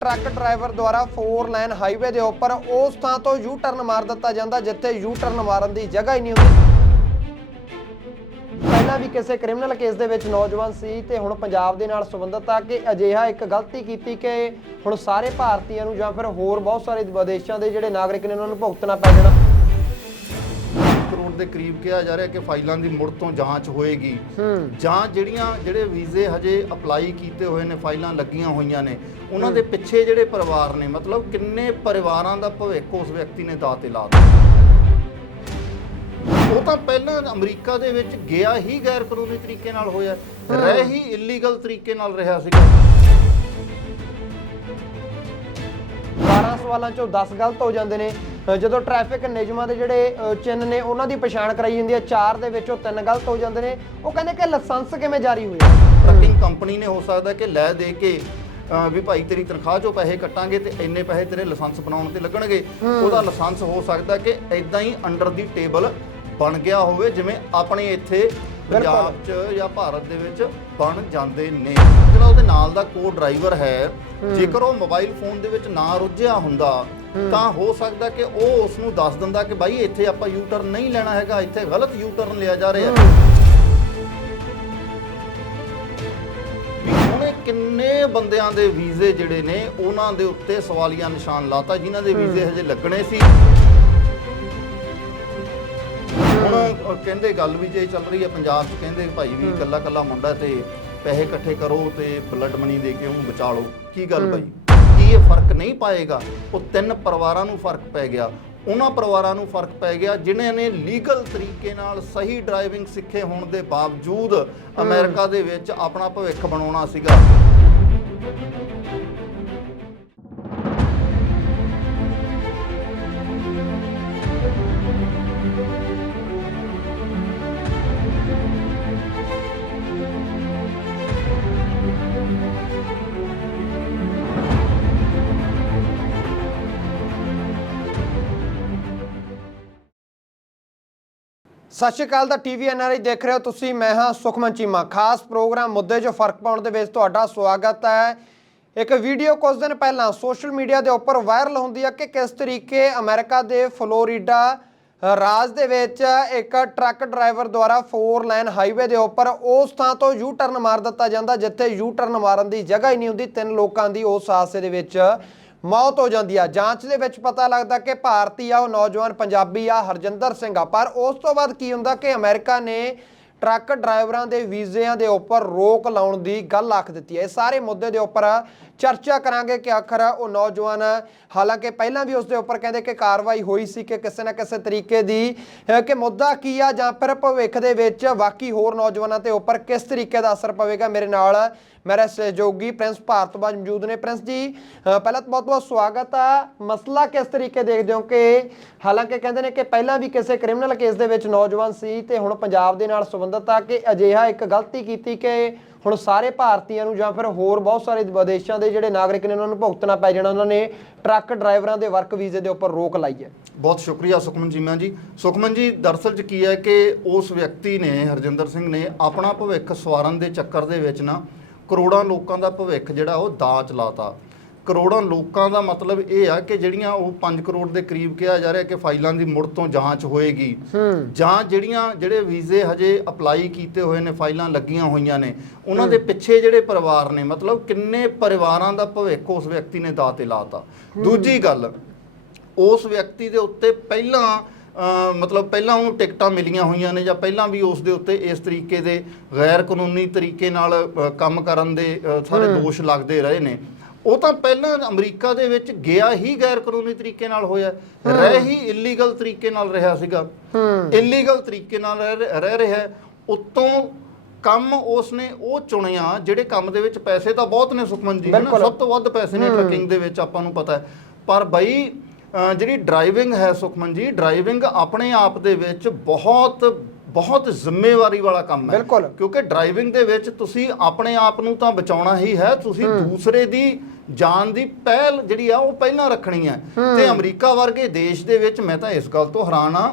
Truck driver ਦੁਆਰਾ 4 line highway ਦੇ ਉੱਪਰ ਉਸ ਥਾਂ ਤੋਂ ਯੂ ਟਰਨ ਮਾਰ ਦਿੱਤਾ ਜਾਂਦਾ, ਜਿੱਥੇ ਯੂ ਟਰਨ ਮਾਰਨ ਦੀ ਜਗ੍ਹਾ ਹੀ ਨਹੀਂ ਹੁੰਦੀ। ਪਹਿਲਾਂ ਵੀ ਕਿਸੇ ਕ੍ਰਿਮੀਨਲ ਕੇਸ ਦੇ ਵਿੱਚ ਨੌਜਵਾਨ ਸੀ ਤੇ ਹੁਣ ਪੰਜਾਬ ਦੇ ਨਾਲ ਸੰਬੰਧਿਤ ਆ ਕਿ ਅਜਿਹਾ ਇੱਕ ਗਲਤੀ ਕੀਤੀ ਕਿ ਹੁਣ ਸਾਰੇ ਭਾਰਤੀਆਂ ਨੂੰ ਜਾਂ ਫਿਰ ਹੋਰ ਬਹੁਤ ਸਾਰੇ ਵਿਦੇਸ਼ਾਂ ਦੇ ਜਿਹੜੇ ਨਾਗਰਿਕ ਨੇ ਉਹਨਾਂ ਨੂੰ ਭੁਗਤਣਾ ਪੈ ਜਾਣਾ। ਕਰੋੜ ਦੇ ਕਰੀਬ ਕਿਹਾ ਜਾ ਰਿਹਾ ਕਿ ਫਾਈਲਾਂ ਦੀ ਮੁੜ ਤੋਂ ਜਾਂਚ ਹੋਏਗੀ। ਜਾਂ ਜਿਹੜੀਆਂ ਜਿਹੜੇ ਵੀਜ਼ੇ ਹਜੇ ਅਪਲਾਈ ਕੀਤੇ ਹੋਏ ਨੇ ਫਾਈਲਾਂ ਲੱਗੀਆਂ ਹੋਈਆਂ ਨੇ ਉਹਨਾਂ ਦੇ ਪਿੱਛੇ ਜਿਹੜੇ ਪਰਿਵਾਰ ਨੇ ਮਤਲਬ ਕਿੰਨੇ ਪਰਿਵਾਰਾਂ ਦਾ ਭਵਿੱਖ ਉਸ ਵਿਅਕਤੀ ਨੇ ਦਾਅ ਤੇ ਲਾ ਦਿੱਤਾ। ਉਹ ਤਾਂ ਪਹਿਲਾਂ ਅਮਰੀਕਾ ਦੇ ਵਿੱਚ ਗਿਆ ਹੀ ਗੈਰ ਕਾਨੂੰਨੀ ਤਰੀਕੇ ਨਾਲ ਹੋਇਆ। ਰਹਿ ਹੀ ਇਲੀਗਲ ਤਰੀਕੇ ਨਾਲ ਰਿਹਾ ਸੀਗਾ। 12 ਸਵਾਲਾਂ ਚੋਂ 10 ਗਲਤ ਹੋ ਜਾਂਦੇ ਨੇ। ਜਦੋਂ ਟ੍ਰੈਫਿਕ ਨਿਯਮਾਂ ਦੇ ਜਿਹੜੇ ਅ, ਚਿੰਨ੍ਹ ਨੇ ਉਹਨਾਂ ਦੀ ਪਛਾਣ ਕਰਾਈ ਜਾਂਦੀ ਹੈ 4 ਦੇ ਵਿੱਚੋਂ 3 ਗਲਤ ਹੋ ਜਾਂਦੇ ਨੇ। ਉਹ ਕਹਿੰਦੇ ਕਿ ਲਾਇਸੈਂਸ ਕਿਵੇਂ ਜਾਰੀ ਹੋਇਆ ਟਰੱਕਿੰਗ ਕੰਪਨੀ ਨੇ ਹੋ ਸਕਦਾ ਕਿ ਲੈ ਦੇ ਕੇ ਅਹ ਵੀ ਭਾਈ ਤੇਰੀ ਤਨਖਾਹ ਚੋਂ ਪੈਸੇ ਕੱਟਾਂਗੇ ਤੇ ਇੰਨੇ ਪੈਸੇ ਤੇਰੇ ਲਾਇਸੈਂਸ ਬਣਾਉਣ ਤੇ ਲੱਗਣਗੇ। ਉਹਦਾ ਲਾਇਸੈਂਸ ਹੋ ਸਕਦਾ ਕਿ ਇਦਾਂ ਹੀ ਅੰਡਰ ਦੀ ਟੇਬਲ ਬਣ ਗਿਆ ਹੋਵੇ ਜਿਵੇਂ ਆਪਣੇ ਇੱਥੇ ਪੰਜਾਬ 'ਚ ਜਾਂ ਭਾਰਤ ਦੇ ਵਿੱਚ ਬਣ ਜਾਂਦੇ ਨੇ। ਜਿਹੜਾ ਉਹਦੇ ਨਾਲ ਦਾ ਕੋ ਡਰਾਈਵਰ ਹੈ। ਜੇਕਰ ਉਹ ਮੋਬਾਈਲ ਫੋਨ ਦੇ ਵਿੱਚ ਨਾ ਰੁੱਝਿਆ ਹੁੰਦਾ ਤਾਂ ਹੋ ਸਕਦਾ ਕਿ ਉਹ ਉਸ ਨੂੰ ਦੱਸ ਦਿੰਦਾ ਕਿ ਭਾਈ ਇੱਥੇ ਆਪਾਂ ਯੂ ਟਰਨ ਨਹੀਂ ਲੈਣਾ ਹੈਗਾ ਇੱਥੇ ਗਲਤ ਯੂ ਟਰਨ ਲਿਆ ਜਾ ਰਿਹਾ। ਹੈ। ਕਿੰਨੇ ਬੰਦਿਆਂ ਦੇ ਵੀਜ਼ੇ ਜਿਹੜੇ ਨੇ ਉਹਨਾਂ ਦੇ ਉੱਤੇ ਸਵਾਲੀਆ ਨਿਸ਼ਾਨ ਲਾਤਾ ਜਿਨ੍ਹਾਂ ਦੇ ਵੀਜ਼ੇ ਹਜੇ ਲੱਗਣੇ ਸੀ। ਹੁਣ ਕਹਿੰਦੇ ਗੱਲ ਵੀ ਜੇ ਚੱਲ ਰਹੀ ਹੈ ਪੰਜਾਬ 'ਚ ਕਹਿੰਦੇ ਭਾਈ ਵੀ ਕੱਲਾ ਕੱਲਾ ਮੁੰਡਾ ਤੇ ਪੈਸੇ ਇਕੱਠੇ ਕਰੋ ਤੇ ਬਲੱਡ ਮਨੀ ਦੇ ਕੇ ਉਹਨੂੰ ਬਚਾ ਲਓ। ਕੀ ਗੱਲ ਭਾਈ ਇਹ ਫ਼ਰਕ ਨਹੀਂ ਪਾਏਗਾ ਉਹ ਤਿੰਨ ਪਰਿਵਾਰਾਂ ਨੂੰ ਫ਼ਰਕ ਪੈ ਗਿਆ। ਉਹਨਾਂ ਪਰਿਵਾਰਾਂ ਨੂੰ ਫ਼ਰਕ ਪੈ ਗਿਆ ਜਿਨ੍ਹਾਂ ਨੇ ਲੀਗਲ ਤਰੀਕੇ ਨਾਲ ਸਹੀ ਡਰਾਈਵਿੰਗ ਸਿੱਖੇ ਹੋਣ ਦੇ ਬਾਵਜੂਦ ਅਮਰੀਕਾ ਦੇ ਵਿੱਚ ਆਪਣਾ ਭਵਿੱਖ ਬਣਾਉਣਾ ਸੀਗਾ। ਸਤਿ ਸ਼੍ਰੀ ਅਕਾਲ ਦਾ ਟੀਵੀ ਐਨਆਰਆਈ ਦੇਖ ਰਹੇ ਹੋ ਤੁਸੀਂ, ਮੈਂ ਹਾਂ ਸੁਖਮਨ ਚੀਮਾ। ਖਾਸ ਪ੍ਰੋਗਰਾਮ ਮੁੱਦੇ 'ਚ ਫ਼ਰਕ ਪਾਉਣ ਦੇ ਵਿੱਚ ਤੁਹਾਡਾ ਸਵਾਗਤ ਹੈ। ਇੱਕ ਵੀਡੀਓ ਕੁਝ ਦਿਨ ਪਹਿਲਾਂ ਸੋਸ਼ਲ ਮੀਡੀਆ ਦੇ ਉੱਪਰ ਵਾਇਰਲ ਹੁੰਦੀ ਹੈ ਕਿ ਕਿਸ ਤਰੀਕੇ ਅਮਰੀਕਾ ਦੇ ਫਲੋਰੀਡਾ ਰਾਜ ਦੇ ਵਿੱਚ ਇੱਕ ਟਰੱਕ ਡਰਾਈਵਰ ਦੁਆਰਾ 4 ਲਾਈਨ ਹਾਈਵੇ ਦੇ ਉੱਪਰ ਉਸ ਥਾਂ ਤੋਂ ਯੂ ਟਰਨ ਮਾਰ ਦਿੱਤਾ ਜਾਂਦਾ, ਜਿੱਥੇ ਯੂ ਟਰਨ ਮਾਰਨ ਦੀ ਜਗ੍ਹਾ ਹੀ ਨਹੀਂ ਹੁੰਦੀ, ਤਿੰਨ ਲੋਕਾਂ ਦੀ ਉਸ ਹਾਦਸੇ ਦੇ ਵਿੱਚ ਮੌਤ ਹੋ ਜਾਂਦੀ ਆ। ਜਾਂਚ ਦੇ ਵਿੱਚ ਪਤਾ ਲੱਗਦਾ ਕਿ ਭਾਰਤੀ ਆ, ਉਹ ਨੌਜਵਾਨ ਪੰਜਾਬੀ ਆ, ਹਰਜਿੰਦਰ ਸਿੰਘ ਆ। ਪਰ ਉਸ ਤੋਂ ਬਾਅਦ ਕੀ ਹੁੰਦਾ ਕਿ ਅਮਰੀਕਾ ਨੇ ਟਰੱਕ ਡਰਾਈਵਰਾਂ ਦੇ ਵੀਜ਼ਿਆਂ ਦੇ ਉੱਪਰ ਰੋਕ ਲਾਉਣ ਦੀ ਗੱਲ ਆਖ ਦਿੱਤੀ ਹੈ। ਇਹ ਸਾਰੇ ਮੁੱਦੇ ਦੇ ਉੱਪਰ ਚਰਚਾ ਕਰਾਂਗੇ ਕਿ ਆਖਰ ਉਹ ਨੌਜਵਾਨ, ਹਾਲਾਂਕਿ ਪਹਿਲਾਂ ਵੀ ਉਸ ਦੇ ਉੱਪਰ ਕਹਿੰਦੇ ਕਿ ਕਾਰਵਾਈ ਹੋਈ ਸੀ ਕਿ ਕਿਸੇ ਨਾ ਕਿਸੇ ਤਰੀਕੇ ਦੀ ਕਿ ਮੁੱਦਾ ਕੀ ਆ ਜਾਂ ਫਿਰ ਭਵਿੱਖ ਦੇ ਵਿੱਚ ਬਾਕੀ ਹੋਰ ਨੌਜਵਾਨਾਂ ਤੇ ਉੱਪਰ ਕਿਸ ਤਰੀਕੇ ਦਾ ਅਸਰ ਪਵੇਗਾ? ਮੇਰੇ ਨਾਲ ਮੇਰੇ ਸਹਿਯੋਗੀ ਪ੍ਰਿੰਸ ਭਾਰਤਵਾਜ ਮੌਜੂਦ ਨੇ। ਪ੍ਰਿੰਸ ਜੀ ਪਹਿਲਾਂ ਤਾਂ ਬਹੁਤ ਬਹੁਤ ਸਵਾਗਤ ਆ। ਮਸਲਾ ਕਿਸ ਤਰੀਕੇ ਦੇਖਦੇ ਹੋ ਕਿ, ਹਾਲਾਂਕਿ ਕਹਿੰਦੇ ਨੇ ਕਿ ਪਹਿਲਾਂ ਵੀ ਕਿਸੇ ਕ੍ਰਿਮੀਨਲ ਕੇਸ ਦੇ ਵਿੱਚ ਨੌਜਵਾਨ ਸੀ ਤੇ ਹੁਣ ਪੰਜਾਬ ਦੇ ਨਾਲ ਸੰਬੰਧਿਤ ਆ ਕਿ ਅਜਿਹਾ ਇੱਕ ਗਲਤੀ ਕੀਤੀ ਕਿ ਹੁਣ ਸਾਰੇ ਭਾਰਤੀਆਂ ਨੂੰ ਜਾਂ ਫਿਰ ਹੋਰ ਬਹੁਤ ਸਾਰੇ ਵਿਦੇਸ਼ਾਂ ਦੇ ਜਿਹੜੇ ਨਾਗਰਿਕ ਨੇ ਉਹਨਾਂ ਨੂੰ ਭੁਗਤਣਾ ਪੈ ਜਾਣਾ, ਉਹਨਾਂ ਨੇ ਟਰੱਕ ਡਰਾਈਵਰਾਂ ਦੇ ਵਰਕ ਵੀਜ਼ੇ ਦੇ ਉੱਪਰ ਰੋਕ ਲਾਈ ਹੈ। ਬਹੁਤ ਸ਼ੁਕਰੀਆ ਸੁਖਮਨ ਜੀਮਾ ਜੀ, ਸੁਖਮਨ ਜੀ ਦਰਅਸਲ ਚ ਕੀ ਹੈ ਕਿ ਉਸ ਵਿਅਕਤੀ ਨੇ, ਹਰਜਿੰਦਰ ਸਿੰਘ ਨੇ ਆਪਣਾ ਭਵਿੱਖ ਸਵਾਰਨ ਦੇ ਚੱਕਰ ਦੇ ਵਿੱਚ ਨਾ ਕਰੋੜਾਂ ਲੋਕਾਂ ਦਾ ਭਵਿੱਖ ਜਿਹੜਾ ਉਹ ਦਾਅ ਚ ਲਾਤਾ ਕਰੋੜਾਂ ਲੋਕਾਂ ਦਾ ਮਤਲਬ ਇਹ ਆ ਕਿ ਜਿਹੜੀਆਂ ਉਹ 5 ਕਰੋੜ ਦੇ ਕਰੀਬ ਕਿਹਾ ਜਾ ਰਿਹਾ ਕਿ ਫਾਈਲਾਂ ਦੀ ਮੁੜ ਤੋਂ ਜਾਂਚ ਹੋਏਗੀ। ਜਾਂ ਜਿਹੜੀਆਂ ਜਿਹੜੇ ਵੀਜ਼ੇ ਹਜੇ ਅਪਲਾਈ ਕੀਤੇ ਹੋਏ ਨੇ ਫਾਈਲਾਂ ਲੱਗੀਆਂ ਹੋਈਆਂ ਨੇ ਉਹਨਾਂ ਦੇ ਪਿੱਛੇ ਜਿਹੜੇ ਪਰਿਵਾਰ ਨੇ ਮਤਲਬ ਕਿੰਨੇ ਪਰਿਵਾਰਾਂ ਦਾ ਭਵਿੱਖ ਉਸ ਵਿਅਕਤੀ ਨੇ ਦਾਅ ਤੇ ਲਾਤਾ। ਦੂਜੀ ਗੱਲ ਉਸ ਵਿਅਕਤੀ ਦੇ ਉੱਤੇ ਪਹਿਲਾਂ ਮਤਲਬ ਪਹਿਲਾਂ ਉਹਨੂੰ ਟਿਕਟਾਂ ਮਿਲੀਆਂ ਹੋਈਆਂ ਨੇ ਜਾਂ ਪਹਿਲਾਂ ਵੀ ਉਸ ਦੇ ਉੱਤੇ ਇਸ ਤਰੀਕੇ ਦੇ ਗੈਰ ਕਾਨੂੰਨੀ ਤਰੀਕੇ ਨਾਲ ਕੰਮ ਕਰਨ ਦੇ ਸਾਰੇ ਦੋਸ਼ ਲੱਗਦੇ ਰਹੇ ਨੇ। ਉਹ ਤਾਂ ਪਹਿਲਾਂ ਅਮਰੀਕਾ ਦੇ ਵਿੱਚ ਗਿਆ ਹੀ ਗੈਰ ਕਾਨੂੰਨੀ ਤਰੀਕੇ ਨਾਲ ਹੋਇਆ। ਰਹਿ ਹੀ ਇਲੀਗਲ ਤਰੀਕੇ ਨਾਲ ਰਿਹਾ ਸੀਗਾ। ਇਲੀਗਲ ਤਰੀਕੇ ਨਾਲ ਰਹਿ ਰਹਿ। ਉੱਤੋਂ ਕੰਮ ਉਸਨੇ ਉਹ ਚੁਣਿਆ ਜਿਹੜੇ ਕੰਮ ਦੇ ਵਿੱਚ ਪੈਸੇ ਤਾਂ ਬਹੁਤ ਨੇ ਸੁਖਮਨ ਜੀ। ਸਭ ਤੋਂ ਵੱਧ ਪੈਸੇ ਨੇ ਟਰੱਕਿੰਗ ਦੇ ਵਿੱਚ ਆਪਾਂ ਨੂੰ ਪਤਾ ਹੈ। ਪਰ ਬਈ ਜਿਹੜੀ ਡਰਾਈਵਿੰਗ ਹੈ ਸੁਖਮਨ ਜੀ ਡਰਾਈਵਿੰਗ ਆਪਣੇ ਆਪ ਦੇ ਵਿੱਚ ਬਹੁਤ ਬਹੁਤ ਜ਼ਿੰਮੇਵਾਰੀ ਵਾਲਾ ਕੰਮ ਹੈ। ਬਿਲਕੁਲ। ਕਿਉਂਕਿ ਡਰਾਈਵਿੰਗ ਦੇ ਵਿੱਚ ਤੁਸੀਂ ਆਪਣੇ ਆਪ ਨੂੰ ਤਾਂ ਬਚਾਉਣਾ ਹੀ ਹੈ। ਤੁਸੀਂ ਦੂਸਰੇ ਦੀ ਜਾਨ ਦੀ ਪਹਿਲ ਜਿਹੜੀ ਆ ਉਹ ਪਹਿਲਾਂ ਰੱਖਣੀ ਹੈ ਤੇ ਅਮਰੀਕਾ ਵਰਗੇ ਦੇਸ਼ ਦੇ ਵਿੱਚ ਮੈਂ ਤਾਂ ਇਸ ਗੱਲ ਤੋਂ ਹੈਰਾਨ ਆ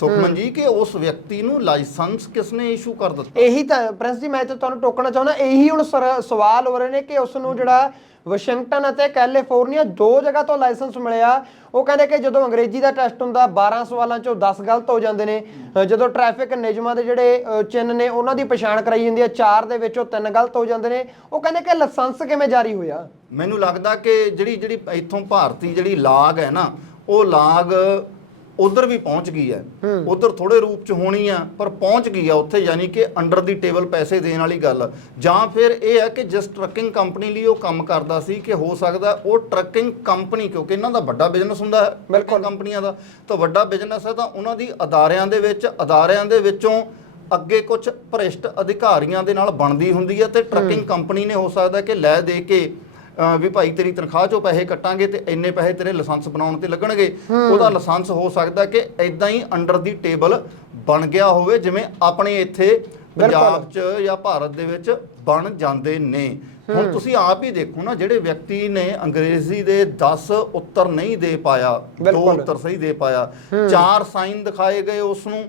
ਸੁਖਮਨ ਜੀ ਕਿ ਉਸ ਵਿਅਕਤੀ ਨੂੰ ਲਾਇਸੈਂਸ ਕਿਸਨੇ ਇਸ਼ੂ ਕਰ ਦਿੱਤਾ? ਇਹੀ ਤਾਂ ਪ੍ਰਿੰਸ ਜੀ ਮੈਂ ਤਾਂ ਤੁਹਾਨੂੰ ਟੋਕਣਾ ਚਾਹੁੰਦਾ ਇਹੀ ਹੁਣ ਸਰ- ਸਵਾਲ ਹੋ ਰਹੇ ਨੇ ਕਿ ਉਸ ਨੂੰ ਜਿਹੜਾ ਵਾਸ਼ਿੰਗਟਨ ਅਤੇ ਕੈਲੀਫੋਰਨੀਆ ਦੋ ਜਗ੍ਹਾ ਤੋਂ ਲਾਇਸੈਂਸ ਮਿਲਿਆ। ਉਹ ਕਹਿੰਦੇ ਕਿ ਜਦੋਂ ਅੰਗਰੇਜ਼ੀ ਦਾ ਟੈਸਟ ਹੁੰਦਾ 12 ਸਵਾਲਾਂ ਚੋਂ 10 ਗਲਤ ਹੋ ਜਾਂਦੇ ਨੇ। ਅ, ਜਦੋਂ ਟ੍ਰੈਫਿਕ ਨਿਯਮਾਂ ਦੇ ਜਿਹੜੇ ਅ, ਚਿੰਨ੍ਹ ਨੇ ਉਹਨਾਂ ਦੀ ਪਛਾਣ ਕਰਾਈ ਜਾਂਦੀ ਹੈ 4 ਦੇ ਵਿੱਚੋਂ 3 ਗਲਤ ਹੋ ਜਾਂਦੇ ਨੇ। ਉਹ ਕਹਿੰਦੇ ਕਿ ਲਾਇਸੈਂਸ ਕਿਵੇਂ ਜਾਰੀ ਹੋਇਆ? ਮੈਨੂੰ ਲੱਗਦਾ ਕਿ ਜਿਹੜੀ ਜਿਹੜੀ ਇੱਥੋਂ ਭਾਰਤੀ ਜਿਹੜੀ ਲਾਗ ਹੈ ਨਾ ਉਹ ਲਾਗ ਉਧਰ ਵੀ ਪਹੁੰਚ ਗਈ ਹੈ। ਉਧਰ ਥੋੜੇ ਰੂਪ ਚ ਹੋਣੀ ਆ ਪਰ ਪਹੁੰਚ ਗਈ ਆ ਉੱਥੇ ਯਾਨੀ ਕਿ ਅੰਡਰ ਦੀ ਟੇਬਲ ਪੈਸੇ ਦੇਣ ਵਾਲੀ ਗੱਲ। ਜਾਂ ਫਿਰ ਇਹ ਹੈ ਕਿ ਜਿਸ ਟਰੱਕਿੰਗ ਕੰਪਨੀ ਲਈ ਉਹ ਕੰਮ ਕਰਦਾ ਸੀ ਕਿ ਹੋ ਸਕਦਾ ਉਹ ਟਰੱਕਿੰਗ ਕੰਪਨੀ ਕਿਉਂਕਿ ਇਹਨਾਂ ਦਾ ਵੱਡਾ ਬਿਜ਼ਨਸ ਹੁੰਦਾ ਹੈ ਬਿਲਕੁਲ। ਕੰਪਨੀਆਂ ਦਾ ਤਾਂ ਵੱਡਾ ਬਿਜ਼ਨਸ ਹੈ ਤਾਂ ਉਹਨਾਂ ਦੀ ਅਦਾਰਿਆਂ ਦੇ ਵਿੱਚ ਅਦਾਰਿਆਂ ਦੇ ਵਿੱਚੋਂ ਅੱਗੇ ਕੁਝ ਭ੍ਰਿਸ਼ਟ ਅਧਿਕਾਰੀਆਂ ਦੇ ਨਾਲ ਬਣਦੀ ਹੁੰਦੀ ਹੈ ਤੇ ਟਰੱਕਿੰਗ ਕੰਪਨੀ ਨੇ ਹੋ ਸਕਦਾ ਕਿ ਲੈ ਦੇ ਕੇ ਵੀ ਭਾਈ ਤੇਰੀ ਤਨਖਾਹ ਚੋਂ ਪੈਸੇ ਕੱਟਾਂਗੇ ਤੇ ਇੰਨੇ ਪੈਸੇ ਤੇਰੇ ਲਾਇਸੈਂਸ ਬਣਾਉਣ ਤੇ ਲੱਗਣਗੇ। ਉਹਦਾ ਲਾਇਸੈਂਸ ਹੋ ਸਕਦਾ ਕਿ ਐਦਾਂ ਹੀ ਅੰਡਰ ਦੀ ਟੇਬਲ ਬਣ ਗਿਆ ਹੋਵੇ ਜਿਵੇਂ ਆਪਣੇ ਇੱਥੇ ਪੰਜਾਬ 'ਚ ਜਾਂ ਭਾਰਤ ਦੇ ਵਿੱਚ ਬਣ ਜਾਂਦੇ ਨੇ। ਹੁਣ ਤੁਸੀਂ ਆਪ ਹੀ ਦੇਖੋ ਨਾ ਜਿਹੜੇ ਵਿਅਕਤੀ ਨੇ ਅੰਗਰੇਜ਼ੀ ਦੇ 10 ਉੱਤਰ ਨਹੀਂ ਦੇ ਪਾਇਆ ਦੋ। ਉੱਤਰ ਸਹੀ ਦੇ ਪਾਇਆ ਚਾਰ ਸਾਈਨ ਦਿਖਾਏ ਗਏ ਉਸ ਨੂੰ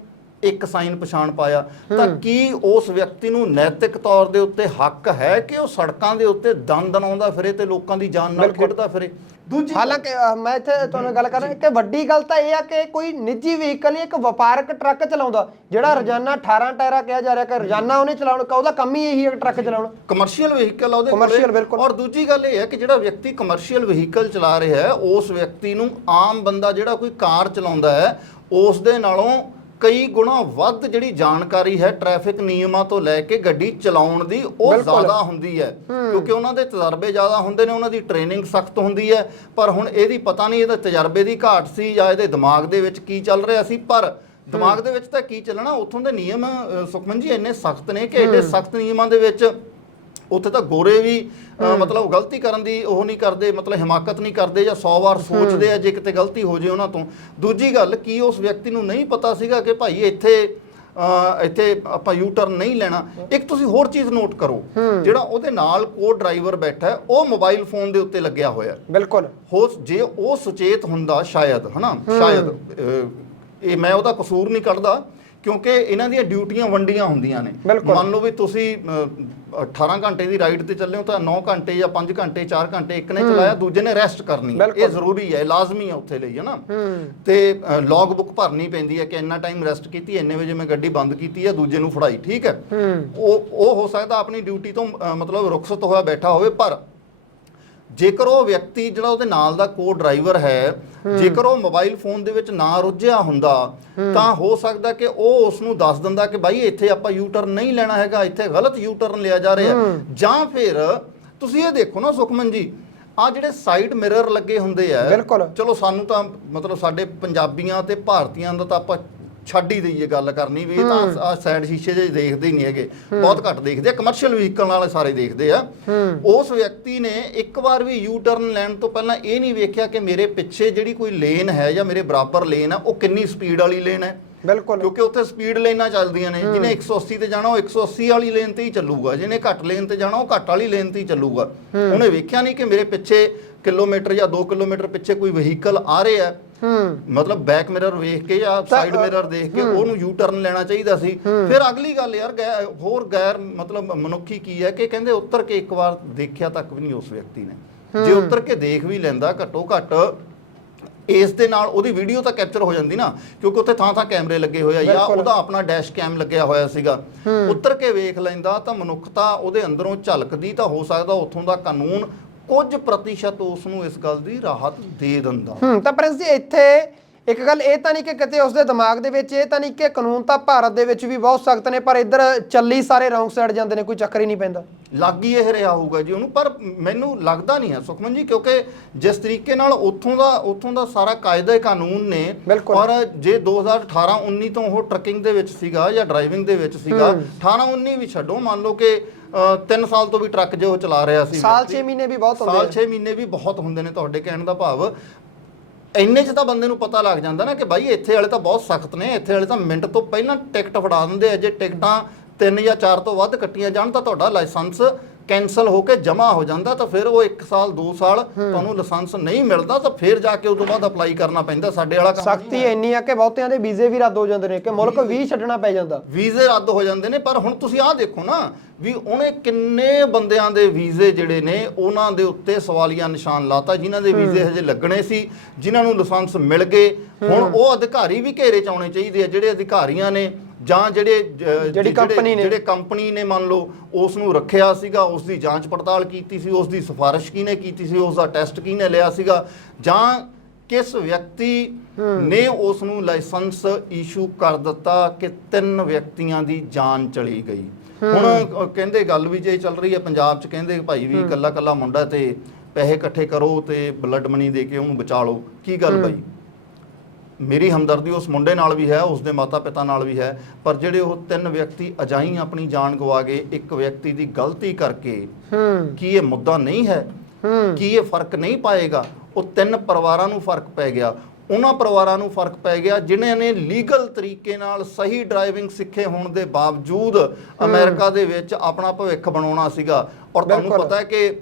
ਇੱਕ ਸਾਈਨ ਪਛਾਣ ਪਾਇਆ। ਤਾਂ ਕੀ ਉਸ ਵਿਅਕਤੀ ਨੂੰ ਨੈਤਿਕ ਤੌਰ ਦੇ ਉੱਤੇ ਹੱਕ ਹੈ ਕਿ ਉਹ ਸੜਕਾਂ ਦੇ ਉੱਤੇ ਦੰਦ ਦਨਾਉਂਦਾ ਫਿਰੇ ਤੇ ਲੋਕਾਂ ਦੀ ਜਾਨ ਨਾਲ। ਖੇਡਦਾ ਫਿਰੇ? ਦੂਜੀ ਹਾਲਾਂਕਿ ਮੈਂ ਇੱਥੇ ਤੁਹਾਨੂੰ ਗੱਲ ਕਰ ਰਿਹਾ ਕਿ ਵੱਡੀ ਗੱਲ ਤਾਂ ਇਹ ਆ ਕਿ ਕੋਈ ਨਿੱਜੀ ਵਹੀਕਲ ਇੱਕ ਵਪਾਰਕ ਟਰੱਕ ਚਲਾਉਂਦਾ ਜਿਹੜਾ ਰੋਜ਼ਾਨਾ 18 ਟਾਇਰਾ ਕਿਹਾ ਜਾ ਰਿਹਾ ਕਿ ਰੋਜ਼ਾਨਾ ਉਹਨੇ ਚਲਾਉਣ ਉਹਦਾ ਕੰਮ ਹੀ ਇਹੀ ਹੈ ਟਰੱਕ ਚਲਾਉਣਾ। ਕਮਰਸ਼ੀਅਲ ਵਹੀਕਲ ਆ ਉਹਦੇ ਕੋਲੇ। Commercial ਬਿਲਕੁਲ। ਔਰ ਦੂਜੀ ਗੱਲ ਇਹ ਹੈ ਕਿ ਜਿਹੜਾ ਵਿਅਕਤੀ ਕਮਰਸ਼ੀਅਲ ਵਹੀਕਲ ਚਲਾ ਰਿਹਾ ਹੈ ਉਸ ਵਿਅਕਤੀ ਨੂੰ ਆਮ ਬੰਦਾ ਜਿਹੜਾ ਕੋਈ ਕਾਰ ਚਲਾਉਂਦਾ ਹੈ ਉਸ ਦੇ ਨਾਲੋਂ ਕਈ ਗੁਣਾ ਵੱਧ ਜਿਹੜੀ ਜਾਣਕਾਰੀ ਹੈ ਟ੍ਰੈਫਿਕ ਨਿਯਮਾਂ ਤੋਂ ਲੈ ਕੇ ਗੱਡੀ ਚਲਾਉਣ ਦੀ ਉਹ। ਜ਼ਿਆਦਾ ਹੁੰਦੀ ਹੈ। ਕਿਉਂਕਿ ਉਹਨਾਂ ਦੇ ਤਜਰਬੇ ਜ਼ਿਆਦਾ ਹੁੰਦੇ ਨੇ ਉਹਨਾਂ ਦੀ ਟ੍ਰੇਨਿੰਗ ਸਖਤ ਹੁੰਦੀ ਹੈ। ਪਰ ਹੁਣ ਇਹਦੀ ਪਤਾ ਨਹੀਂ ਇਹਦਾ ਤਜਰਬੇ ਦੀ ਘਾਟ ਸੀ ਜਾਂ ਇਹਦੇ ਦਿਮਾਗ ਦੇ ਵਿੱਚ ਕੀ ਚੱਲ ਰਿਹਾ ਸੀ। ਪਰ ਦਿਮਾਗ ਦੇ ਵਿੱਚ ਤਾਂ ਕੀ ਚੱਲਣਾ ਉੱਥੋਂ ਦੇ ਨਿਯਮ ਸੁਖਮਨ ਜੀ ਇੰਨੇ ਸਖਤ ਨੇ ਕਿ ਐਡੇ ਸਖਤ ਨਿਯਮਾਂ ਦੇ ਵਿੱਚ ਉੱਥੇ ਤਾਂ ਗੋਰੇ ਵੀ ਅ, ਮਤਲਬ ਗਲਤੀ ਕਰਨ ਦੀ ਉਹ ਨਹੀਂ ਕਰਦੇ ਮਤਲਬ ਹਿਮਾਕਤ ਨਹੀਂ ਕਰਦੇ ਜਾਂ 100 ਵਾਰ ਸੋਚਦੇ ਆ ਜੇ ਕਿਤੇ ਗਲਤੀ ਹੋ ਜੇ ਉਹਨਾਂ ਤੋਂ। ਦੂਜੀ ਗੱਲ ਕੀ ਉਸ ਵਿਅਕਤੀ ਨੂੰ ਨਹੀਂ ਪਤਾ ਸੀਗਾ ਕਿ ਭਾਈ ਇੱਥੇ ਅ, ਇੱਥੇ ਆਪਾਂ ਯੂ ਟਰਨ ਨਹੀਂ ਲੈਣਾ। ਇੱਕ ਤੁਸੀਂ ਹੋਰ ਚੀਜ਼ ਨੋਟ ਕਰੋ। ਜਿਹੜਾ ਉਹਦੇ ਨਾਲ ਕੋ ਡਰਾਈਵਰ ਬੈਠਾ ਹੈ ਉਹ ਮੋਬਾਈਲ ਫੋਨ ਦੇ ਉੱਤੇ ਲੱਗਿਆ ਹੋਇਆ ਹੈ। ਬਿਲਕੁਲ। ਹੋ ਜੇ ਉਹ ਸੁਚੇਤ ਹੁੰਦਾ ਸ਼ਾਇਦ ਹਨਾ? ਸ਼ਾਇਦ ਅਹ, ਇਹ ਮੈਂ ਉਹਦਾ ਕਸੂਰ ਨਹੀਂ ਕੱਢਦਾ। ਕਿਉਂਕਿ ਇਹਨਾਂ ਦੀਆਂ ਡਿਊਟੀਆਂ ਵੰਡੀਆਂ ਹੁੰਦੀਆਂ ਨੇ। ਮੰਨ ਲਓ ਵੀ ਤੁਸੀਂ ਅਹ, 18 ਘੰਟੇ ਦੀ ਰਾਈਡ ਤੇ ਚੱਲੇ ਹੋ ਤਾਂ 9 ਘੰਟੇ ਜਾਂ 5 ਘੰਟੇ 4 ਘੰਟੇ ਇੱਕ ਨੇ ਚਲਾਇਆ ਦੂਜੇ ਨੇ ਰੈਸਟ ਕਰਨੀ ਹੈ। ਇਹ ਜ਼ਰੂਰੀ ਹੈ ਲਾਜ਼ਮੀ ਹੈ ਉੱਥੇ ਲਈ ਹਨਾ ਤੇ ਲੌਗ ਬੁੱਕ ਭਰਨੀ ਪੈਂਦੀ ਹੈ ਕਿ ਇੰਨਾ ਟਾਈਮ ਰੈਸਟ ਕੀਤੀ ਇੰਨੇ ਵਜੇ ਮੈਂ ਗੱਡੀ ਬੰਦ ਕੀਤੀ ਹੈ ਦੂਜੇ ਨੂੰ ਫੜਾਈ ਠੀਕ ਹੈ? ਉਹ ਉਹ ਹੋ ਸਕਦਾ ਆਪਣੀ ਡਿਊਟੀ ਤੋਂ ਮਤਲਬ ਰੁਖਸਤ ਹੋਇਆ ਬੈਠਾ ਹੋਵੇ ਪਰ ਜੇਕਰ ਉਹ ਵਿਅਕਤੀ ਜਿਹੜਾ ਉਹਦੇ ਨਾਲ ਦਾ ਕੋ ਡਰਾਈਵਰ ਹੈ। ਜੇਕਰ ਉਹ ਮੋਬਾਈਲ ਫੋਨ ਦੇ ਵਿੱਚ ਨਾ ਰੁੱਝਿਆ ਹੁੰਦਾ ਤਾਂ ਹੋ ਸਕਦਾ ਕਿ ਉਹ ਉਸ ਨੂੰ ਦੱਸ ਦਿੰਦਾ ਕਿ ਬਾਈ ਇੱਥੇ ਆਪਾਂ ਯੂ ਟਰਨ ਨਹੀਂ ਲੈਣਾ ਹੈਗਾ ਇੱਥੇ ਗਲਤ ਯੂ ਟਰਨ ਲਿਆ ਜਾ ਰਿਹਾ। ਜਾਂ ਫਿਰ ਤੁਸੀਂ ਇਹ ਦੇਖੋ ਨਾ ਸੁਖਮਨ ਜੀ ਆ ਜਿਹੜੇ ਸਾਈਡ ਮਿਰਰ ਲੱਗੇ ਹੁੰਦੇ ਆ। ਚਲੋ ਸਾਨੂੰ ਤਾਂ ਮਤਲਬ ਸਾਡੇ ਪੰਜਾਬੀਆਂ ਤੇ ਭਾਰਤੀਆਂ ਦਾ ਤਾਂ ਆਪਾਂ ਛੱਡ ਹੀ ਦਈਏ ਗੱਲ ਕਰਨੀ ਵੀ ਇਹ ਤਾਂ ਆ ਸਾਈਡ ਸ਼ੀਸ਼ੇ ਜੇ ਦੇਖਦੇ ਹੀ ਨਹੀਂ ਹੈਗੇ। ਬਹੁਤ ਘੱਟ ਦੇਖਦੇ ਆ ਕਮਰਸ਼ੀਅਲ ਵਹੀਕਲ ਵਾਲੇ ਸਾਰੇ ਦੇਖਦੇ ਆ। ਉਸ ਵਿਅਕਤੀ ਨੇ ਇੱਕ ਵਾਰ ਵੀ ਯੂ ਟਰਨ ਲੈਣ ਤੋਂ ਪਹਿਲਾਂ ਇਹ ਨਹੀਂ ਵੇਖਿਆ ਕਿ ਮੇਰੇ ਪਿੱਛੇ ਜਿਹੜੀ ਕੋਈ ਲੇਨ ਹੈ ਜਾਂ ਮੇਰੇ ਬਰਾਬਰ ਲੇਨ ਹੈ ਉਹ ਕਿੰਨੀ ਸਪੀਡ ਵਾਲੀ ਲੇਨ ਹੈ। ਬਿਲਕੁਲ। ਕਿਉਂਕਿ ਉੱਥੇ ਸਪੀਡ ਲੇਨਾਂ ਚੱਲਦੀਆਂ ਨੇ। ਜਿਹਨੇ 180 ਤੇ ਜਾਣਾ ਉਹ 180 ਵਾਲੀ ਲੇਨ ਤੇ ਹੀ ਚੱਲੂਗਾ। ਜਿਹਨੇ ਘੱਟ ਲੇਨ ਤੇ ਜਾਣਾ ਉਹ ਘੱਟ ਵਾਲੀ ਲੇਨ ਤੇ ਹੀ ਚੱਲੂਗਾ। ਉਹਨੇ ਵੇਖਿਆ ਨਹੀਂ ਕਿ ਮੇਰੇ ਪਿੱਛੇ ਕਿਲੋਮੀਟਰ ਜਾਂ 2 ਕਿਲੋਮੀਟਰ ਪਿੱਛੇ ਕੋਈ ਵਹੀਕਲ ਆ ਰਿਹਾ। ਹੈ ਹੂੰ। ਮਤਲਬ ਬੈਕ ਮਿਰਰ ਵੇਖ ਕੇ ਜਾਂ ਸਾਈਡ ਮਿਰਰ ਦੇਖ ਕੇ ਉਹਨੂੰ ਯੂ ਟਰਨ ਲੈਣਾ ਚਾਹੀਦਾ ਸੀ। ਫਿਰ ਅਗਲੀ ਗੱਲ ਯਾਰ ਗੈ- ਹੋਰ ਗੈਰ ਮਤਲਬ ਮਨੁੱਖੀ ਕੀ ਹੈ ਕਿ ਕਹਿੰਦੇ ਉੱਤਰ ਕੇ ਇੱਕ ਵਾਰ ਦੇਖਿਆ ਤੱਕ ਵੀ ਨਹੀਂ ਉਸ ਵਿਅਕਤੀ ਨੇ। ਜੇ ਉੱਤਰ ਕੇ ਦੇਖ ਵੀ ਲੈਂਦਾ ਘੱਟੋ ਘੱਟ ਇਸ ਦੇ ਨਾਲ ਉਹਦੀ ਵੀਡੀਓ ਤਾਂ ਕੈਪਚਰ ਹੋ ਜਾਂਦੀ ਨਾ ਕਿਉਂਕਿ ਉੱਥੇ ਥਾਂ ਥਾਂ ਕੈਮਰੇ ਲੱਗੇ ਹੋਏ ਆ ਜਾਂ ਬਿਲਕੁਲ। ਉਹਦਾ ਆਪਣਾ ਡੈਸ਼ ਕੈਮ ਲੱਗਿਆ ਹੋਇਆ ਸੀਗਾ। ਉੱਤਰ ਕੇ ਵੇਖ ਲੈਂਦਾ ਤਾਂ ਮਨੁੱਖਤਾ ਉਹਦੇ ਅੰਦਰੋਂ ਝਲਕਦੀ ਤਾਂ ਹੋ ਸਕਦਾ ਉੱਥੋਂ ਦਾ ਕਾਨੂੰਨ ਕੁਝ ਪ੍ਰਤੀਸ਼ਤ ਉਸ ਨੂੰ ਇਸ ਗੱਲ ਦੀ ਰਾਹਤ ਦੇ ਦਿੰਦਾ। ਹੂੰ, ਤਾਂ ਪ੍ਰਿੰਸ ਜੀ ਇੱਥੇ ਇੱਕ ਗੱਲ ਇਹ ਤਾਂ ਨਹੀਂ ਕਿ ਕਿਤੇ ਉਸਦੇ ਦਿਮਾਗ ਦੇ ਵਿੱਚ ਇਹ ਤਾਂ ਨਹੀਂ ਕਿ ਕਾਨੂੰਨ ਤਾਂ ਭਾਰਤ ਦੇ ਵਿੱਚ ਵੀ ਬਹੁਤ ਸਖਤ ਨੇ ਪਰ ਇੱਧਰ ਚੱਲੀ ਸਾਰੇ ਰੌਂਗ ਸਾਈਡ ਜਾਂਦੇ ਨੇ ਕੋਈ ਚੱਕਰ ਹੀ ਨਹੀਂ ਪੈਂਦਾ ਲੱਗ ਹੀ ਇਹ ਰਿਹਾ ਹੋਊਗਾ ਜੀ ਉਹਨੂੰ ਪਰ ਮੈਨੂੰ ਲੱਗਦਾ ਨਹੀਂ ਹੈ ਸੁਖਮਨ ਜੀ ਕਿਉਂਕਿ ਜਿਸ ਤਰੀਕੇ ਨਾਲ ਉੱਥੋਂ ਦਾ ਉੱਥੋਂ ਦਾ ਸਾਰਾ ਕਾਇਦਾ ਕਾਨੂੰਨ ਨੇ। ਔਰ ਜੇ 2018 19 ਤੋਂ ਉਹ ਟਰੱਕਿੰਗ ਦੇ ਵਿੱਚ ਸੀਗਾ ਜਾਂ ਡਰਾਈਵਿੰਗ ਦੇ ਵਿੱਚ ਸੀਗਾ 18 19 ਵੀ ਛੱਡੋ ਮੰਨ ਲਓ ਕਿ 3 ਸਾਲ ਤੋਂ ਵੀ ਟਰੱਕ ਜੇ ਉਹ ਚਲਾ ਰਿਹਾ ਸੀ ਸਾਲ ਵਿਅਕਤੀ। 6 ਮਹੀਨੇ ਵੀ ਬਹੁਤ ਹੁੰਦੇ ਸਾਲ ਆ 6 ਮਹੀਨੇ ਵੀ ਬਹੁਤ ਹੁੰਦੇ ਨੇ ਤੁਹਾਡੇ ਕਹਿਣ ਦਾ ਭਾਵ ਇੰਨੇ ਚ ਤਾਂ ਬੰਦੇ ਨੂੰ ਪਤਾ ਲੱਗ ਜਾਂਦਾ ਨਾ ਕਿ ਬਾਈ ਇੱਥੇ ਵਾਲੇ ਤਾਂ ਬਹੁਤ ਸਖਤ ਨੇ, ਇੱਥੇ ਵਾਲੇ ਤਾਂ ਮਿੰਟ ਤੋਂ ਪਹਿਲਾਂ ਟਿਕਟ ਫੜਾ ਦਿੰਦੇ ਆ, ਜੇ ਟਿਕਟਾਂ ਤਿੰਨ ਜਾਂ ਚਾਰ ਤੋਂ ਵੱਧ ਕੱਟੀਆਂ ਜਾਣ ਤਾਂ ਤੁਹਾਡਾ ਲਾਇਸੈਂਸ ਕੈਨਸਲ ਹੋ ਕੇ ਜਮ੍ਹਾਂ ਹੋ ਜਾਂਦਾ ਤਾਂ ਫਿਰ ਉਹ 1 ਸਾਲ 2 ਸਾਲ ਤੁਹਾਨੂੰ ਲਾਇਸੈਂਸ ਨਹੀਂ ਮਿਲਦਾ ਤਾਂ ਫਿਰ ਜਾ ਕੇ ਉਸ ਤੋਂ ਬਾਅਦ ਅਪਲਾਈ ਕਰਨਾ ਪੈਂਦਾ ਸਾਡੇ ਵਾਲਾ ਕੰਮ ਸਖਤੀ ਇੰਨੀ ਆ ਕਿ ਬਹੁਤਿਆਂ ਦੇ ਵੀਜ਼ੇ ਵੀ ਰੱਦ ਹੋ ਜਾਂਦੇ ਨੇ ਕਿ ਮੁਲਕ ਵੀ ਛੱਡਣਾ ਪੈ ਜਾਂਦਾ। ਵੀਜ਼ੇ ਰੱਦ ਹੋ ਜਾਂਦੇ ਨੇ ਪਰ ਹੁਣ ਤੁਸੀਂ ਆਹ ਦੇਖੋ ਨਾ ਵੀ ਉਹਨੇ ਕਿੰਨੇ ਬੰਦਿਆਂ ਦੇ ਵੀਜ਼ੇ ਜਿਹੜੇ ਨੇ ਉਹਨਾਂ ਦੇ ਉੱਤੇ ਸਵਾਲੀਆ ਨਿਸ਼ਾਨ ਲਾਤਾ ਜਿਨ੍ਹਾਂ ਦੇ ਵੀਜ਼ੇ ਹਜੇ ਲੱਗਣੇ ਸੀ ਜਿਨ੍ਹਾਂ ਨੂੰ ਲਾਇਸੈਂਸ ਮਿਲ ਗਏ। ਹੁਣ ਉਹ ਅਧਿਕਾਰੀ ਵੀ ਘੇਰੇ ਚ ਆਉਣੇ ਚਾਹੀਦੇ ਆ ਜਿਹੜੇ ਅਧਿਕਾਰੀਆਂ ਨੇ ਜਾਂ ਜਿਹੜੇ ਜਿਹੜੇ- ਕੰਪਨੀ ਨੇ। ਜਿਹੜੇ ਕੰਪਨੀ ਨੇ ਮੰਨ ਲਓ ਉਸ ਨੂੰ ਰੱਖਿਆ ਸੀਗਾ ਉਸ ਦੀ ਜਾਂਚ ਪੜਤਾਲ ਕੀਤੀ ਸੀ ਉਸ ਦੀ ਸਿਫਾਰਿਸ਼ ਕਿਹਨੇ ਕੀਤੀ ਸੀ ਉਸ ਦਾ ਟੈਸਟ ਕਿਹਨੇ ਲਿਆ ਸੀਗਾ ਜਾਂ ਕਿਸ ਵਿਅਕਤੀ ਨੇ ਉਸ ਨੂੰ ਲਾਇਸੈਂਸ ਇਸ਼ੂ ਕਰ ਦਿੱਤਾ ਕਿ ਤਿੰਨ ਵਿਅਕਤੀਆਂ ਦੀ ਜਾਨ ਚਲੀ ਗਈ? ਹੁਣ ਕਹਿੰਦੇ ਗੱਲ ਵੀ ਜੇ ਚੱਲ ਰਹੀ ਹੈ ਪੰਜਾਬ 'ਚ ਕਹਿੰਦੇ ਭਾਈ ਵੀ ਇਕੱਲਾ ਇਕੱਲਾ ਮੁੰਡਾ ਤੇ ਪੈਸੇ ਇਕੱਠੇ ਕਰੋ ਤੇ ਬਲੱਡ ਮਨੀ ਦੇ ਕੇ ਉਹਨੂੰ ਬਚਾ ਲਓ। ਕੀ ਗੱਲ ਭਾਈ ਮੇਰੀ ਹਮਦਰਦੀ ਉਸ ਮੁੰਡੇ ਨਾਲ ਵੀ ਹੈ ਉਸ ਦੇ ਮਾਤਾ ਪਿਤਾ ਨਾਲ ਵੀ ਹੈ ਪਰ ਜਿਹੜੇ ਉਹ ਤਿੰਨ ਵਿਅਕਤੀ ਅਜਾਈ ਆਪਣੀ ਜਾਨ ਗਵਾ ਗਏ ਇੱਕ ਵਿਅਕਤੀ ਦੀ ਗਲਤੀ ਕਰਕੇ ਹੂੰ। ਕੀ ਇਹ ਮੁੱਦਾ ਨਹੀਂ ਹੈ? ਹੂੰ। ਕੀ ਇਹ ਫ਼ਰਕ ਨਹੀਂ ਪਾਏਗਾ? ਉਹ ਤਿੰਨ ਪਰਿਵਾਰਾਂ ਨੂੰ ਫ਼ਰਕ ਪੈ ਗਿਆ। ਉਹਨਾਂ ਪਰਿਵਾਰਾਂ ਨੂੰ ਫ਼ਰਕ ਪੈ ਗਿਆ ਜਿਨ੍ਹਾਂ ਨੇ ਲੀਗਲ ਤਰੀਕੇ ਨਾਲ ਸਹੀ ਡਰਾਈਵਿੰਗ ਸਿੱਖੇ ਹੋਣ ਦੇ ਬਾਵਜੂਦ ਅਮਰੀਕਾ ਦੇ ਵਿੱਚ ਆਪਣਾ ਭਵਿੱਖ ਬਣਾਉਣਾ ਸੀਗਾ। ਔਰ ਤੁਹਾਨੂੰ। ਪਤਾ ਹੈ ਕਿ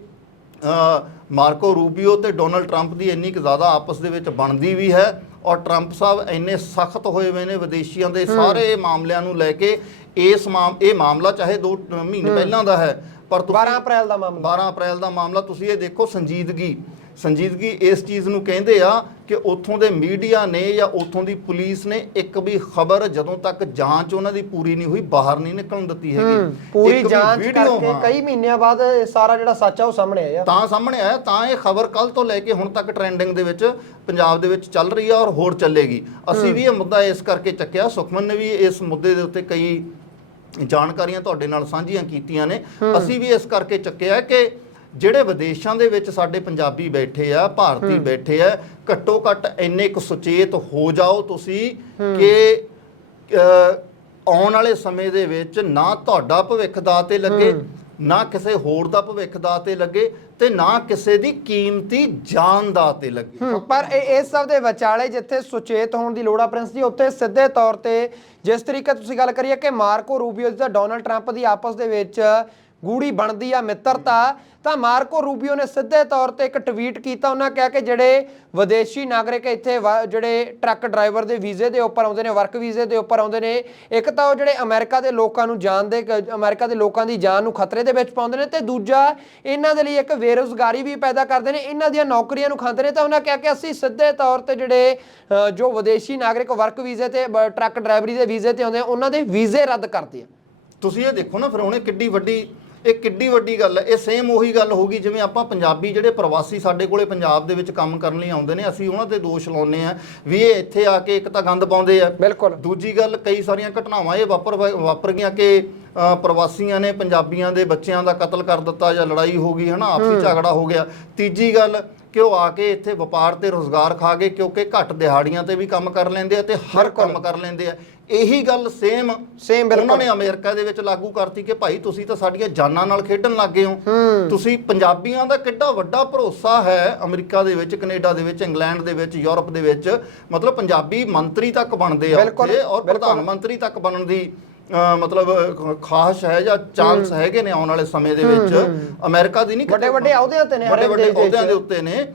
ਮਾਰਕੋ ਰੂਬੀਓ ਤੇ ਡੋਨਲਡ ਟਰੰਪ ਦੀ ਇੰਨੀ ਕੁ ਜ਼ਿਆਦਾ ਆਪਸ ਦੇ ਵਿੱਚ ਬਣਦੀ ਵੀ ਹੈ। ਔਰ ਟਰੰਪ ਸਾਹਿਬ ਇੰਨੇ ਸਖਤ ਹੋਏ ਹੋਏ ਨੇ ਵਿਦੇਸ਼ੀਆਂ ਦੇ ਸਾਰੇ ਮਾਮਲਿਆਂ ਨੂੰ ਲੈ ਕੇ ਇਸ ਮਾਮ ਇਹ ਮਾਮਲਾ ਚਾਹੇ 2 ਮਹੀਨੇ ਪਹਿਲਾਂ ਦਾ ਹੈ ਪਰ ਤੁਸੀਂ 12 ਅਪ੍ਰੈਲ ਦਾ ਮਾਮਲਾ। 12 ਅਪ੍ਰੈਲ ਦਾ ਮਾਮਲਾ ਤੁਸੀਂ ਇਹ ਦੇਖੋ ਸੰਜੀਦਗੀ। ਸੰਜੀਦਗੀ ਇਸ ਚੀਜ਼ ਨੂੰ ਕਹਿੰਦੇ ਆ ਕਿ ਉੱਥੋਂ ਦੇ ਮੀਡੀਆ ਨੇ ਜਾਂ ਉੱਥੋਂ ਦੀ ਪੁਲਿਸ ਨੇ ਇੱਕ ਵੀ ਖਬਰ ਜਦੋਂ ਤੱਕ ਜਾਂਚ ਉਹਨਾਂ ਦੀ ਪੂਰੀ ਨਹੀਂ ਹੋਈ ਬਾਹਰ ਨਹੀਂ ਨਿਕਲਣ ਦਿੱਤੀ ਹੈਗੀ। ਪੂਰੀ ਜਾਂਚ ਕਰਕੇ। ਕਈ ਮਹੀਨਿਆਂ ਬਾਅਦ ਸਾਰਾ ਜਿਹੜਾ ਸੱਚ ਆ ਉਹ ਸਾਹਮਣੇ ਆਇਆ। ਤਾਂ ਸਾਹਮਣੇ ਆਇਆ ਤਾਂ ਇਹ ਖਬਰ ਕੱਲ ਤੋਂ ਲੈ ਕੇ ਹੁਣ ਤੱਕ ਟ੍ਰੈਂਡਿੰਗ ਦੇ ਵਿੱਚ ਪੰਜਾਬ ਦੇ ਵਿੱਚ ਚੱਲ ਰਹੀ ਆ ਔਰ ਹੋਰ ਚੱਲੇਗੀ। ਅਸੀਂ ਵੀ ਇਹ ਮੁੱਦਾ ਇਸ ਕਰਕੇ ਚੱਕਿਆ ਸੁਖਮਨ ਨੇ ਵੀ ਇਸ ਮੁੱਦੇ ਦੇ ਉੱਤੇ ਕਈ ਜਾਣਕਾਰੀਆਂ ਤੁਹਾਡੇ ਨਾਲ ਸਾਂਝੀਆਂ ਕੀਤੀਆਂ ਨੇ। ਅਸੀਂ ਵੀ ਇਸ ਕਰਕੇ ਚੱਕਿਆ ਕਿ ਜਿਹੜੇ ਵਿਦੇਸ਼ਾਂ ਦੇ ਵਿੱਚ ਸਾਡੇ ਪੰਜਾਬੀ ਬੈਠੇ ਆ ਭਾਰਤੀ ਬੈਠੇ ਆ ਘੱਟੋ ਘੱਟ ਇੰਨੇ ਕੁ ਸੁਚੇਤ ਹੋ ਜਾਓ ਤੁਸੀਂ ਕਿ ਆਉਣ ਵਾਲੇ ਸਮੇਂ ਦੇ ਵਿੱਚ ਨਾ ਤੁਹਾਡਾ ਭਵਿੱਖ ਦਾ ਤੇ ਲੱਗੇ ਨਾ ਕਿਸੇ ਹੋਰ ਦਾ ਭਵਿੱਖ ਦਾ ਤੇ ਲੱਗੇ ਤੇ ਨਾ ਕਿਸੇ ਦੀ ਕੀਮਤੀ ਜਾਨ ਦਾ ਤੇ ਲੱਗੇ। ਪਰ ਇਹ ਇਸ ਸਭ ਦੇ ਵਿਚਾਲੇ ਜਿੱਥੇ ਸੁਚੇਤ ਹੋਣ ਦੀ ਲੋੜ ਆ ਪ੍ਰਿੰਸ ਜੀ ਉੱਥੇ ਸਿੱਧੇ ਤੌਰ ਤੇ ਜਿਸ ਤਰੀਕੇ ਤੁਸੀਂ ਗੱਲ ਕਰੀਏ ਕਿ ਮਾਰਕੋ ਰੂਬੀਓ ਤੇ ਡੋਨਲਡ ਟਰੰਪ ਦੀ ਆਪਸ ਦੇ ਵਿੱਚ ਗੂੜੀ ਬਣਦੀ ਆ ਮਿੱਤਰਤਾ ਤਾਂ। ਮਾਰਕੋ ਰੂਬੀਓ ਨੇ ਸਿੱਧੇ ਤੌਰ ਤੇ ਇੱਕ ਟਵੀਟ ਕੀਤਾ, ਉਹਨਾਂ ਕਿਹਾ ਕਿ ਜਿਹੜੇ ਵਿਦੇਸ਼ੀ ਨਾਗਰਿਕ ਇੱਥੇ ਵਾ- ਜਿਹੜੇ ਟਰੱਕ ਡਰਾਈਵਰ ਦੇ ਵੀਜ਼ੇ ਦੇ ਉੱਪਰ ਆਉਂਦੇ ਨੇ, ਵਰਕ ਵੀਜ਼ੇ ਦੇ ਉੱਪਰ ਆਉਂਦੇ ਨੇ, ਇੱਕ ਤਾਂ ਉਹ ਜਿਹੜੇ ਅਮਰੀਕਾ ਦੇ ਲੋਕਾਂ ਨੂੰ ਜਾਨ ਦੇ, ਅਮਰੀਕਾ ਦੇ ਲੋਕਾਂ ਦੀ ਜਾਨ ਨੂੰ ਖਤਰੇ ਦੇ ਵਿੱਚ ਪਾਉਂਦੇ ਨੇ, ਤੇ ਦੂਜਾ ਇਹਨਾਂ ਦੇ ਲਈ ਇੱਕ ਬੇਰੁਜ਼ਗਾਰੀ ਵੀ ਪੈਦਾ ਕਰਦੇ ਨੇ, ਇਹਨਾਂ ਦੀਆਂ ਨੌਕਰੀਆਂ ਨੂੰ ਖਾਂਦੇ ਨੇ, ਤਾਂ ਉਹਨਾਂ ਕਿਹਾ ਕਿ ਅਸੀਂ ਸਿੱਧੇ ਤੌਰ ਤੇ ਜਿਹੜੇ ਜੋ ਵਿਦੇਸ਼ੀ ਨਾਗਰਿਕ ਵਰਕ ਵੀਜ਼ੇ ਤੇ ਟਰੱਕ ਡਰਾਈਵਰੀ ਦੇ ਵੀਜ਼ੇ ਤੇ ਆਉਂਦੇ ਉਹਨਾਂ ਦੇ ਵੀਜ਼ੇ ਰੱਦ ਕਰਦੇ ਆ। ਤੁਸੀਂ ਇਹ ਦੇਖੋ ਨਾ, ਫਿਰ ਉਹਨੇ ਕਿੱਡੀ ਵੱਡੀ ਇਹ ਕਿੱਡੀ ਵੱਡੀ ਗੱਲ ਹੈ। ਇਹ ਸੇਮ ਉਹੀ ਗੱਲ ਹੋਗੀ ਜਿਵੇਂ ਆਪਾਂ ਪੰਜਾਬੀ ਜਿਹੜੇ ਪ੍ਰਵਾਸੀ ਸਾਡੇ ਕੋਲੇ ਪੰਜਾਬ ਦੇ ਵਿੱਚ ਕੰਮ ਕਰਨ ਲਈ ਆਉਂਦੇ ਨੇ ਅਸੀਂ ਉਹਨਾਂ ਤੇ ਦੋਸ਼ ਲਾਉਂਦੇ ਆ ਵੀ ਇਹ ਇੱਥੇ ਆ ਕੇ ਇੱਕ ਤਾਂ ਗੰਦ ਪਾਉਂਦੇ ਆ। ਬਿਲਕੁਲ। ਦੂਜੀ ਗੱਲ ਕਈ ਸਾਰੀਆਂ ਘਟਨਾਵਾਂ ਇਹ ਵਾਪਰ ਵਾਪਰ ਗਈਆਂ ਕਿ ਪ੍ਰਵਾਸੀਆਂ ਨੇ ਪੰਜਾਬੀਆਂ ਦੇ ਬੱਚਿਆਂ ਦਾ ਕਤਲ ਕਰ ਦਿੱਤਾ ਜਾਂ ਲੜਾਈ ਹੋ ਗਈ ਹਨਾ? ਆਪਸੀ ਝਗੜਾ ਹੋ ਗਿਆ। ਤੀਜੀ ਗੱਲ ਕਿ ਉਹ ਆ ਕੇ ਇੱਥੇ ਵਪਾਰ ਤੇ ਰੋਜ਼ਗਾਰ ਖਾ ਗਏ ਕਿਉਂਕਿ ਘੱਟ ਦਿਹਾੜੀਆਂ ਤੇ ਵੀ ਕੰਮ ਕਰ ਲੈਂਦੇ ਆ ਤੇ ਹਰ ਕੰਮ ਕਰ ਲੈਂਦੇ ਆ। ਇਹੀ ਗੱਲ ਸੇਮ ਬਿਲਕੁਲ। ਉਹਨਾਂ ਨੇ ਅਮਰੀਕਾ ਦੇ ਵਿੱਚ ਲਾਗੂ ਕਰਤੀ ਕਿ ਭਾਈ ਤੁਸੀਂ ਤਾਂ ਸਾਡੀਆਂ ਜਾਨਾਂ ਨਾਲ ਖੇਡਣ ਲੱਗ ਗਏ ਹੋ। ਤੁਸੀਂ ਪੰਜਾਬੀਆਂ ਦਾ ਕਿੱਡਾ ਵੱਡਾ ਭਰੋਸਾ ਹੈ ਅਮਰੀਕਾ ਦੇ ਵਿੱਚ ਕੈਨੇਡਾ ਦੇ ਵਿੱਚ ਇੰਗਲੈਂਡ ਦੇ ਵਿੱਚ ਯੂਰਪ ਦੇ ਵਿੱਚ। ਮਤਲਬ ਪੰਜਾਬੀ ਮੰਤਰੀ ਤੱਕ ਬਣਦੇ ਆ ਔਰ। ਪ੍ਰਧਾਨ ਮੰਤਰੀ ਤੱਕ ਬਣਨ ਦੀ ਮਤਲਬ ਅ, ਖਾਹਿਸ਼ ਹੈ ਜਾਂ ਚਾਂਸ ਹੈਗੇ ਨੇ ਆਉਣ ਵਾਲੇ ਸਮੇਂ ਦੇ ਵਿੱਚ? ਅਮਰੀਕਾ ਦੀ ਨਹੀਂ ਵੱਡੇ ਵੱਡੇ ਅਹੁਦਿਆਂ ਤੇ ਨੇ ਵੱਡੇ ਵੱਡੇ ਦੇ ਅਹੁਦਿਆਂ ਦੇ। ਉੱਤੇ ਨੇ।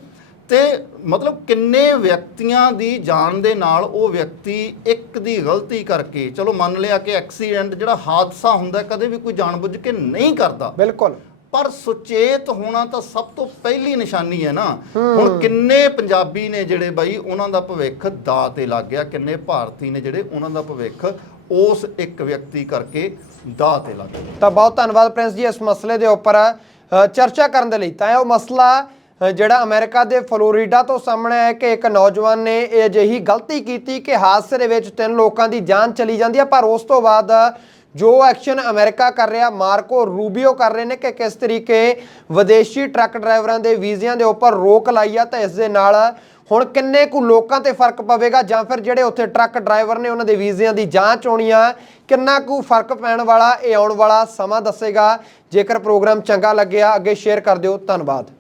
ਤੇ ਮਤਲਬ ਕਿੰਨੇ ਵਿਅਕਤੀਆਂ ਦੀ ਜਾਨ ਦੇ ਨਾਲ ਉਹ ਵਿਅਕਤੀ ਇੱਕ ਦੀ ਗਲਤੀ ਕਰਕੇ ਚਲੋ ਮੰਨ ਲਿਆ ਕਿ ਐਕਸੀਡੈਂਟ ਜਿਹੜਾ ਹਾਦਸਾ ਹੁੰਦਾ ਕਦੇ ਵੀ ਕੋਈ ਜਾਣਬੁੱਝ ਕੇ ਨਹੀਂ ਕਰਦਾ। ਬਿਲਕੁਲ। ਪਰ ਸੁਚੇਤ ਹੋਣਾ ਤਾਂ ਸਭ ਤੋਂ ਪਹਿਲੀ ਨਿਸ਼ਾਨੀ ਹੈ ਨਾ। ਹੁਣ ਕਿੰਨੇ ਪੰਜਾਬੀ ਨੇ ਜਿਹੜੇ ਬਾਈ ਉਹਨਾਂ ਦਾ ਭਵਿੱਖ ਦਾਅ ਤੇ ਲੱਗ ਗਿਆ ਕਿੰਨੇ ਭਾਰਤੀ ਨੇ ਜਿਹੜੇ ਉਹਨਾਂ ਦਾ ਭਵਿੱਖ ਉਸ ਇੱਕ ਵਿਅਕਤੀ ਕਰਕੇ ਦਾਅ ਤੇ ਲੱਗ ਗਿਆ ਤਾਂ ਬਹੁਤ ਧੰਨਵਾਦ ਪ੍ਰਿੰਸ ਜੀ, ਇਸ ਮਸਲੇ ਦੇ ਉੱਪਰ ਚਰਚਾ ਕਰਨ ਦੇ ਲਈ। ਤਾਂ ਇਹ ਉਹ ਮਸਲਾ ਜਿਹੜਾ ਅਮਰੀਕਾ ਦੇ ਫਲੋਰੀਡਾ ਤੋਂ ਸਾਹਮਣੇ ਆਇਆ ਕਿ ਇੱਕ ਨੌਜਵਾਨ ਨੇ ਇਹ ਅਜਿਹੀ ਗਲਤੀ ਕੀਤੀ ਕਿ ਹਾਦਸੇ ਦੇ ਵਿੱਚ ਤਿੰਨ ਲੋਕਾਂ ਦੀ ਜਾਨ ਚਲੀ ਜਾਂਦੀ ਹੈ, ਪਰ ਉਸ ਤੋਂ ਬਾਅਦ ਜੋ ਐਕਸ਼ਨ ਅਮਰੀਕਾ ਕਰ ਰਿਹਾ, ਮਾਰਕੋ ਰੂਬੀਓ ਕਰ ਰਹੇ ਨੇ ਕਿ ਕਿਸ ਤਰੀਕੇ ਵਿਦੇਸ਼ੀ ਟਰੱਕ ਡਰਾਈਵਰਾਂ ਦੇ ਵੀਜ਼ਿਆਂ ਦੇ ਉੱਪਰ ਰੋਕ ਲਾਈ ਆ, ਤਾਂ ਇਸ ਦੇ ਨਾਲ ਹੁਣ ਕਿੰਨੇ ਕੁ ਲੋਕਾਂ ਤੇ ਫ਼ਰਕ ਪਵੇਗਾ ਜਾਂ ਫਿਰ ਜਿਹੜੇ ਉੱਥੇ ਟਰੱਕ ਡਰਾਈਵਰ ਨੇ ਉਹਨਾਂ ਦੇ ਵੀਜ਼ਿਆਂ ਦੀ ਜਾਂਚ ਹੋਣੀ ਆ, ਕਿੰਨਾ ਕੁ ਫ਼ਰਕ ਪੈਣ ਵਾਲਾ, ਇਹ ਆਉਣ ਵਾਲਾ ਸਮਾਂ ਦੱਸੇਗਾ। ਜੇਕਰ ਪ੍ਰੋਗਰਾਮ ਚੰਗਾ ਲੱਗਿਆ, ਅੱਗੇ ਸ਼ੇਅਰ ਕਰ ਦਿਓ। ਧੰਨਵਾਦ।